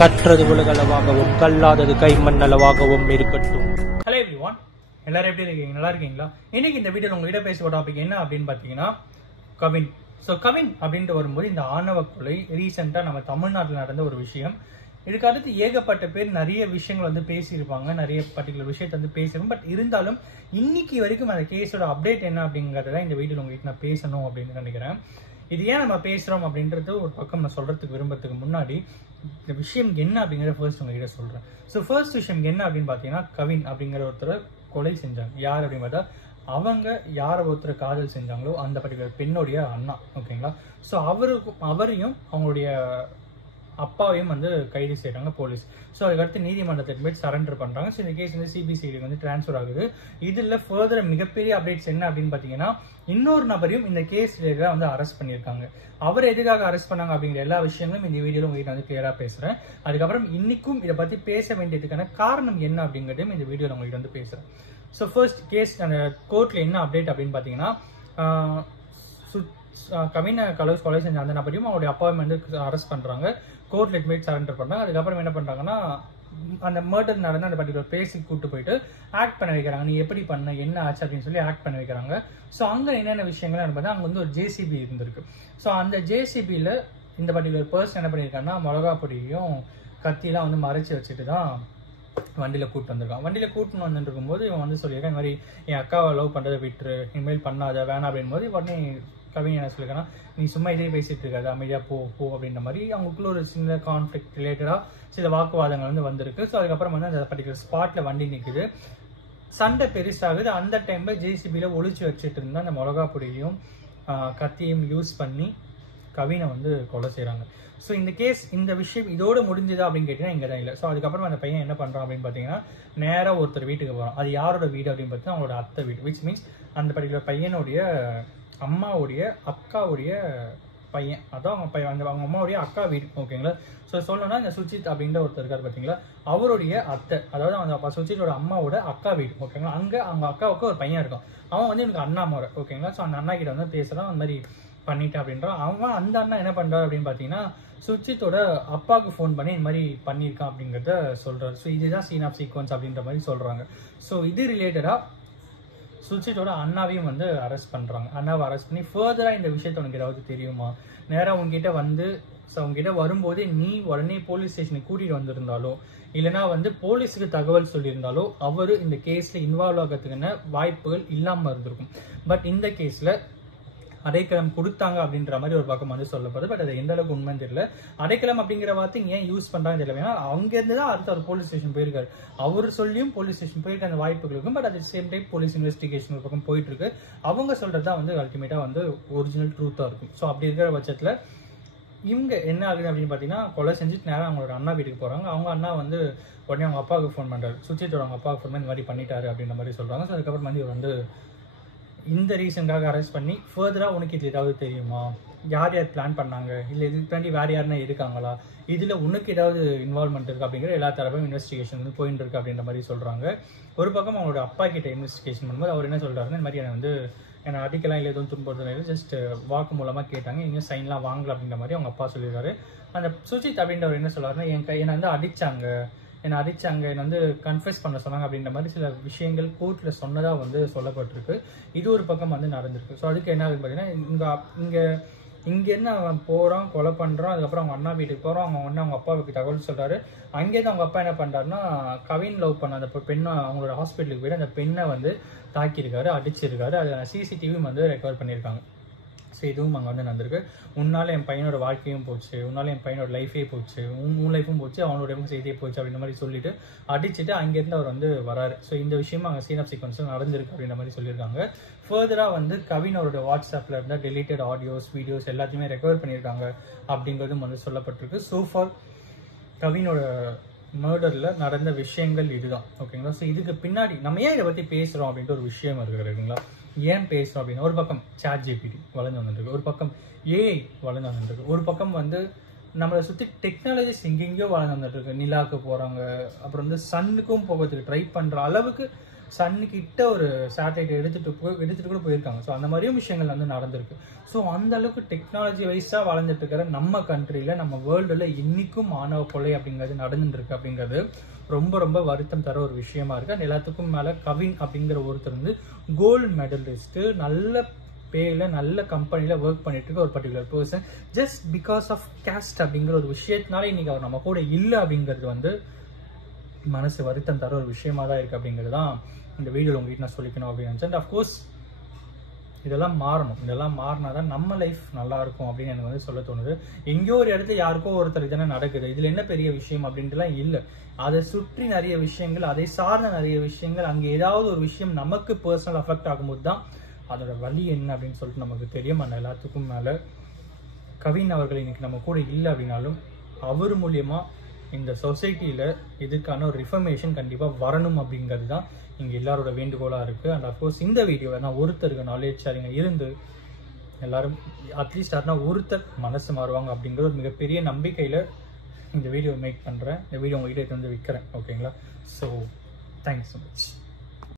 கற்றது உலகளவாகவும் கல்லாதது கைமண் அளவாகவும் இருக்கட்டும். Hello everyone, எல்லாரும் எப்படி இருக்கீங்க? நல்லா இருக்கீங்களா? இன்னைக்கு இந்த வீடியோ உங்ககிட்ட பேசுகிற டாபிக் என்ன அப்படின்னு பார்த்தீங்கன்னா கவின். ஸோ கவின் அப்படின்ட்டு வரும்போது இந்த ஆணவ கொலை ரீசெண்டாக நம்ம தமிழ்நாட்டில் நடந்த ஒரு விஷயம். இதுக்கு அடுத்து ஏகப்பட்ட பேர் நிறைய விஷயங்கள் வந்து பேசியிருப்பாங்க, நிறைய பர்டிகுலர் விஷயத்தை வந்து பேசியிருப்பாங்க. பட் இருந்தாலும் இன்னைக்கு வரைக்கும் அந்த கேஸோட அப்டேட் என்ன அப்படிங்கிறத இந்த வீடியோவில் உங்ககிட்ட நான் பேசணும் அப்படின்னு நினைக்கிறேன். இது ஏன் நம்ம பேசுகிறோம் அப்படின்றது ஒரு பக்கம் நான் சொல்கிறதுக்கு விரும்புறதுக்கு முன்னாடி இந்த விஷயம் என்ன அப்படிங்கிறத ஃபர்ஸ்ட் உங்ககிட்ட சொல்கிறேன். ஸோ ஃபர்ஸ்ட் விஷயம் என்ன அப்படின்னு பார்த்தீங்கன்னா கவின் அப்படிங்கிற ஒருத்தரை கொலை செஞ்சாங்க. யார் அப்படின்னு பார்த்தா அவங்க யாரை ஒருத்தரை காதல் செஞ்சாங்களோ அந்த பர்டிகுலர் பெண்ணுடைய அண்ணா. ஓகேங்களா? ஸோ அவரையும் அவங்களுடைய அப்பாவையும் வந்து கைது செய்கிறாங்க போலீஸ். ஸோ அதுக்கடுத்து நீதிமன்றத்துக்கு போய் சரண்டர் பண்ணுறாங்க. ஸோ இந்த கேஸ் வந்து சிபிசிஐடிக்கு வந்து டிரான்ஸ்ஃபர் ஆகுது. இதில் ஃபர்தர் மிகப்பெரிய அப்டேட்ஸ் என்ன அப்படின்னு பார்த்தீங்கன்னா இன்னொரு நபரையும் இந்த கேஸ் ரிலேட்டடாக வந்து அரெஸ்ட் பண்ணியிருக்காங்க. அவர் எதுக்காக அரெஸ்ட் பண்ணாங்க அப்படிங்கிற எல்லா விஷயங்களும் இந்த வீடியோவில் உங்ககிட்ட வந்து கிளியராக பேசுகிறேன். அதுக்கப்புறம் இன்னைக்கும் இதை பற்றி பேச வேண்டியதுக்கான காரணம் என்ன அப்படிங்கிறதையும் இந்த வீடியோவில் உங்ககிட்ட வந்து பேசுகிறேன். ஸோ ஃபர்ஸ்ட் கேஸ் அந்த கோர்ட்டில் என்ன அப்டேட் அப்படின்னு பார்த்தீங்கன்னா கவினை கொலை செஞ்ச அந்த நபரையும் அவருடைய அப்பாவையும் வந்து அரெஸ்ட் பண்ணுறாங்க. கோர்ட்ல போய் சரண்டர் பண்ணாங்க. அதுக்கப்புறம் என்ன பண்ணுறாங்கன்னா அந்த மர்டர் நடந்த அந்த பர்டிகுலர் பிளேஸுக்கு கூட்டு போயிட்டு ஆக்ட் பண்ண வைக்கிறாங்க. நீ எப்படி பண்ண, என்ன ஆச்சு அப்படின்னு சொல்லி ஆக்ட் பண்ண வைக்கிறாங்க. ஸோ அங்கே என்னென்ன விஷயங்கள் நடந்தது, அங்கே வந்து ஒரு ஜேசிபி இருந்திருக்கு. ஸோ அந்த ஜேசிபியில் இந்த பர்டிகுலர் பர்சன் என்ன பண்ணியிருக்காங்கன்னா மிளகா பொடியும் கத்தியெல்லாம் வந்து மறைச்சி வச்சுட்டு தான் வண்டியில் கூப்பிட்டு வந்திருக்கான். வண்டியில் கூப்பிட்டு வந்துட்டு இருக்கும்போது இவன் வந்து சொல்லியிருக்கான், இந்த மாதிரி என் அக்காவை லவ் பண்ணுறதை விட்டுரு, இனிமேல் பண்ணாத வேணாம் அப்படின் போது உடனே கவின் என்ன சொல்லியிருக்கான்னா, நீ சும்மா இதே பேசிட்டு இருக்காது, அமைதியாக போ அப்படின்ற மாதிரி அவங்களுக்குள்ள ஒரு சின்ன கான்ஃப்ளிக்ட் ரிலேட்டடாக சில வாக்குவாதங்கள் வந்து வந்திருக்கு. ஸோ அதுக்கப்புறம் வந்து அந்த பர்டிகுலர் ஸ்பாட்டில் வண்டி நிற்குது, சண்டை பெருசாகுது. அந்த டைமில் ஜேசிபியில் ஒழிச்சு வச்சுட்டு இருந்தால் அந்த மிளகா பொடியும் கத்தியும் யூஸ் பண்ணி கவினை வந்து கொலை செய்கிறாங்க. ஸோ இந்த கேஸ் இந்த விஷயம் இதோடு முடிஞ்சுதா அப்படின்னு கேட்டிங்கன்னா இங்கே தான் இல்லை. ஸோ அதுக்கப்புறம் அந்த பையன் என்ன பண்ணுறான் அப்படின்னு பார்த்தீங்கன்னா நேராக ஒருத்தர் வீட்டுக்கு போகிறான். அது யாரோட வீடு அப்படின்னு பார்த்தீங்கன்னா அவங்களோட அத்தை வீடு. விச் மீன்ஸ் அந்த பர்டிகுலர் பையனுடைய அம்மாவுடைய அக்காவுடைய பையன், அதான் அவங்க பையன், அவங்க அம்மாவுடைய அக்கா வீடு. ஓகேங்களா? ஸோ சொல்லணும்னா இந்த சுஜித் அப்படின்ற ஒருத்தர் இருக்கார் பார்த்தீங்களா, அவருடைய அத்தை, அதாவது அந்த சுஜித்தோட அம்மாவோட அக்கா வீடு. ஓகேங்களா? அங்கே அவங்க அக்காவுக்கு ஒரு பையன் இருக்கான். அவன் வந்து எனக்கு அண்ணா முறை. ஓகேங்களா? ஸோ அந்த அண்ணா கிட்ட வந்து பேசுகிறான், அந்த மாதிரி பண்ணிட்டேன் அப்படின்றான். அவன் அந்த அண்ணா என்ன பண்ணுறாரு அப்படின்னு பார்த்தீங்கன்னா சுஜித்தோட அப்பாவுக்கு ஃபோன் பண்ணி இந்த மாதிரி பண்ணியிருக்கான் அப்படிங்கிறத சொல்கிறார். ஸோ இதுதான் சீன் ஆஃப் சீக்வன்ஸ் அப்படின்ற மாதிரி சொல்கிறாங்க. ஸோ இது ரிலேட்டடாக சுஜித்தோட அண்ணாவையும் வந்து அரெஸ்ட் பண்ணுறாங்க. அண்ணாவை அரெஸ்ட் பண்ணி ஃபர்தராக இந்த விஷயத்த உனக்கு ஏதாவது தெரியுமா, நேராக உங்ககிட்ட வந்து உங்ககிட்ட வரும்போதே நீ உடனே போலீஸ் ஸ்டேஷனுக்கு கூட்டிகிட்டு வந்திருந்தாலோ இல்லைனா வந்து போலீஸுக்கு தகவல் சொல்லியிருந்தாலோ அவர் இந்த கேஸில் இன்வால்வ் ஆகிறதுக்கான வாய்ப்புகள் இல்லாமல் இருந்திருக்கும். பட் இந்த கேஸில் அடைக்கலம் கொடுத்தாங்க அப்படின்ற மாதிரி ஒரு பக்கம் வந்து சொல்லப்படுது. பட் அது எந்த அளவுக்கு உண்மைன்னு தெரியல. அடைக்கலம் அப்படிங்கிற வார்த்தை ஏன் யூஸ் பண்றாங்க தெரியல. ஏன்னா அங்கேருந்து தான் அடுத்த ஒரு போலீஸ் ஸ்டேஷன் போயிருக்காரு. அவர் சொல்லியும் போலீஸ் ஸ்டேஷன் போயிருக்க அந்த வாய்ப்புகள் இருக்கும். But at same time police investigation ஒரு பக்கம் போயிட்டு இருக்கு. அவங்க சொல்றதுதான் வந்து அல்டிமேட்டா வந்து ஒரிஜினல் ட்ரூத்தா இருக்கும். ஸோ அப்படி இருக்கிற பட்சத்தில் இவங்க என்ன ஆகுது அப்படின்னு பார்த்தீங்கன்னா கொலை செஞ்சுட்டு நேரம் அவங்களோட அண்ணா வீட்டுக்கு போறாங்க. அவங்க அண்ணா வந்து உடனே அவங்க அப்பாவுக்கு ஃபோன் பண்றாரு, சுஜித்தோட அவங்க அப்பாவுக்கு ஃபோன் பண்ணி இந்த மாதிரி பண்ணிட்டாரு அப்படின்ற மாதிரி சொல்றாங்க. ஸோ அதுக்கப்புறம் வந்து இவர் வந்து இந்த ரீசனுக்காக அரெஸ்ட் பண்ணி ஃபர்தராக உனக்கு இது ஏதாவது தெரியுமா, யார் யார் பிளான் பண்ணாங்க, இல்லை இதுக்கு தாண்டி வேறு யாருன்னா இருக்காங்களா, இதில் உனக்கு ஏதாவது இன்வால்மெண்ட் இருக்குது அப்படிங்கிற எல்லா தரப்பும் இன்வெஸ்டிகேஷன் வந்து போயிட்டு இருக்கு அப்படின்ற மாதிரி சொல்கிறாங்க. ஒரு பக்கம் அவங்களோட அப்பா கிட்ட இன்வெஸ்டிகேஷன் பண்ணும்போது அவர் என்ன சொல்கிறாருன்னா, இந்த மாதிரி வந்து என்னை அடிக்கலாம் இல்லை எதுவும் துன்புறுத்தலாம் இல்லை, ஜஸ்ட் வாக்கு மூலமாக கேட்டாங்க, இன்னும் சைன்லாம் வாங்கல அப்படின்ற மாதிரி அவங்க அப்பா சொல்லியிருக்காரு. அந்த சுஜித் அப்படின்றவர் என்ன சொல்கிறாருன்னா, என்னை வந்து என்னை அடிச்சாங்க, என்னை வந்து கன்ஃபெஸ் பண்ண சொன்னாங்க அப்படின்ற மாதிரி சில விஷயங்கள் கோர்ட்டில் சொன்னதாக வந்து சொல்லப்பட்டிருக்கு. இது ஒரு பக்கம் வந்து நடந்திருக்கு. ஸோ அதுக்கு என்ன ஆகுதுன்னு பார்த்தீங்கன்னா இங்கேருந்து அவன் போகிறான், கொலை பண்ணுறான். அதுக்கப்புறம் அவங்க அண்ணா வீட்டுக்கு போகிறான். அவங்க அப்பாவுக்கு தகவல் சொல்கிறாரு. அங்கேருந்து அவங்க அப்பா என்ன பண்ணுறாருன்னா கவின் லவ் பண்ண அந்த பெண்ணை அவங்களோட ஹாஸ்பிட்டலுக்கு போய்ட்டு அந்த பெண்ணை வந்து தாக்கியிருக்காரு, அடிச்சிருக்காரு. அதை சிசிடிவியும் வந்து ரெக்கவர் பண்ணியிருக்காங்க. ஸோ இதுவும் அங்கே வந்து நடந்திருக்கு. உன்னால என் பையனோட வாழ்க்கையும் போச்சு, உன்னால என் பையனோட லைஃபே போச்சு, உன் லைஃபும் போச்சு, அவனோட செய்தியே போச்சு அப்படின்ற மாதிரி சொல்லிட்டு அடிச்சுட்டு அங்கேருந்து அவர் வந்து வராரு. ஸோ இந்த விஷயமும் அங்கே சீன் ஆஃப் சீக்வன்ஸில் நடந்திருக்கு அப்படின்ற மாதிரி சொல்லியிருக்காங்க. ஃபர்தராக வந்து கவினோட வாட்ஸ்அப்பில் இருந்தால் டெலிட்டட் ஆடியோஸ் வீடியோஸ் எல்லாத்தையுமே ரெக்கவர் பண்ணியிருக்காங்க அப்படிங்கிறதும் வந்து சொல்லப்பட்டிருக்கு. ஸோ ஃபார் கவினோட மர்டரில் நடந்த விஷயங்கள் இதுதான். ஓகேங்களா? ஸோ இதுக்கு பின்னாடி நம்ம ஏன் இதை பற்றி பேசுகிறோம் அப்படின்ட்டு ஒரு விஷயம் இருக்குங்களா. ஏன் பேசுகிறோம் அப்படின்னா ஒரு பக்கம் ChatGPT வளர்ந்து வந்துருக்கு, ஒரு பக்கம் AI வளர்ந்து வந்துருக்கு, ஒரு பக்கம் வந்து நம்மளை சுற்றி டெக்னாலஜிஸ் எங்கெங்கேயோ வளர்ந்து வந்துட்டு இருக்கு. நிலாவுக்கு போகிறாங்க, அப்புறம் வந்து சன்னுக்கும் போகிறதுக்கு ட்ரை பண்ணுற அளவுக்கு சன்னுக்கிட்ட ஒரு சேட்டலைட் எடுத்துட்டு கூட போயிருக்காங்க. ஸோ அந்த மாதிரியும் விஷயங்கள் வந்து நடந்திருக்கு. ஸோ அந்த அளவுக்கு டெக்னாலஜி வைஸாக வளர்ந்துட்டு இருக்கிற நம்ம கண்ட்ரியில், நம்ம வேர்ல்டில் இன்னைக்கும் மாணவ கொலை அப்படிங்கிறது நடந்துட்டு இருக்கு அப்படிங்கிறது ரொம்ப ரொம்ப வருத்தம் தர ஒரு விஷயமா இருக்கு. அண்ட் எல்லாத்துக்கும் மேலே கவின் அப்படிங்கிற ஒருத்தர் வந்து கோல்டு மெடலிஸ்ட்டு, நல்ல பேல நல்ல கம்பெனியில் ஒர்க் பண்ணிட்டு இருக்க ஒரு particular person, just because of caste அப்படிங்கிற ஒரு விஷயத்தினால இன்னைக்கு அவர் நம்ம கூட இல்லை அப்படிங்கிறது வந்து மனசு வருத்தம் தர ஒரு விஷயமா தான் இருக்கு அப்படிங்கிறது தான் இந்த வீடியோவில் உங்ககிட்ட நான் சொல்லிக்கணும் அப்படின்னு நினச்சேன். அஃப்கோர்ஸ் இதெல்லாம் மாறணும். இதெல்லாம் மாறினா தான் நம்ம லைஃப் நல்லா இருக்கும் அப்படின்னு எனக்கு வந்து சொல்ல தோணுது. எங்கேயோ ஒரு இடத்துல யாருக்கோ ஒருத்தர் இதெல்லாம் நடக்குது, இதுல என்ன பெரிய விஷயம் அப்படின்ட்டுலாம் இல்லை. அதை சுற்றி நிறைய விஷயங்கள், அதை சார்ந்த நிறைய விஷயங்கள், அங்கே ஏதாவது ஒரு விஷயம் நமக்கு பர்சனல் அஃபெக்ட் ஆகும்போது தான் அதோட வலி என்ன அப்படின்னு சொல்லிட்டு நமக்கு தெரியும். அந்த எல்லாத்துக்கும் மேலே கவின் அவர்கள் இன்னைக்கு நம்ம கூட இல்லை அப்படின்னாலும் அவர் மூலியமா இந்த சொசைட்டியில் இதுக்கான ஒரு ரிஃபர்மேஷன் கண்டிப்பாக வரணும் அப்படிங்கிறது தான் இங்கே எல்லாரோட வேண்டுகோளாக இருக்குது. அண்ட் அஃப்கோர்ஸ் இந்த வீடியோவை நான் ஒருத்தருக்கு நாலேஜ் ஷேரிங்க இருந்து எல்லாரும் அட்லீஸ்ட் யாருன்னா ஒருத்தர் மனசு மாறுவாங்க அப்படிங்கிற ஒரு மிகப்பெரிய நம்பிக்கையில் இந்த வீடியோ மேக் பண்ணுறேன். இந்த வீடியோ உங்ககிட்ட வந்து விற்கிறேன். ஓகேங்களா? So thank you so much.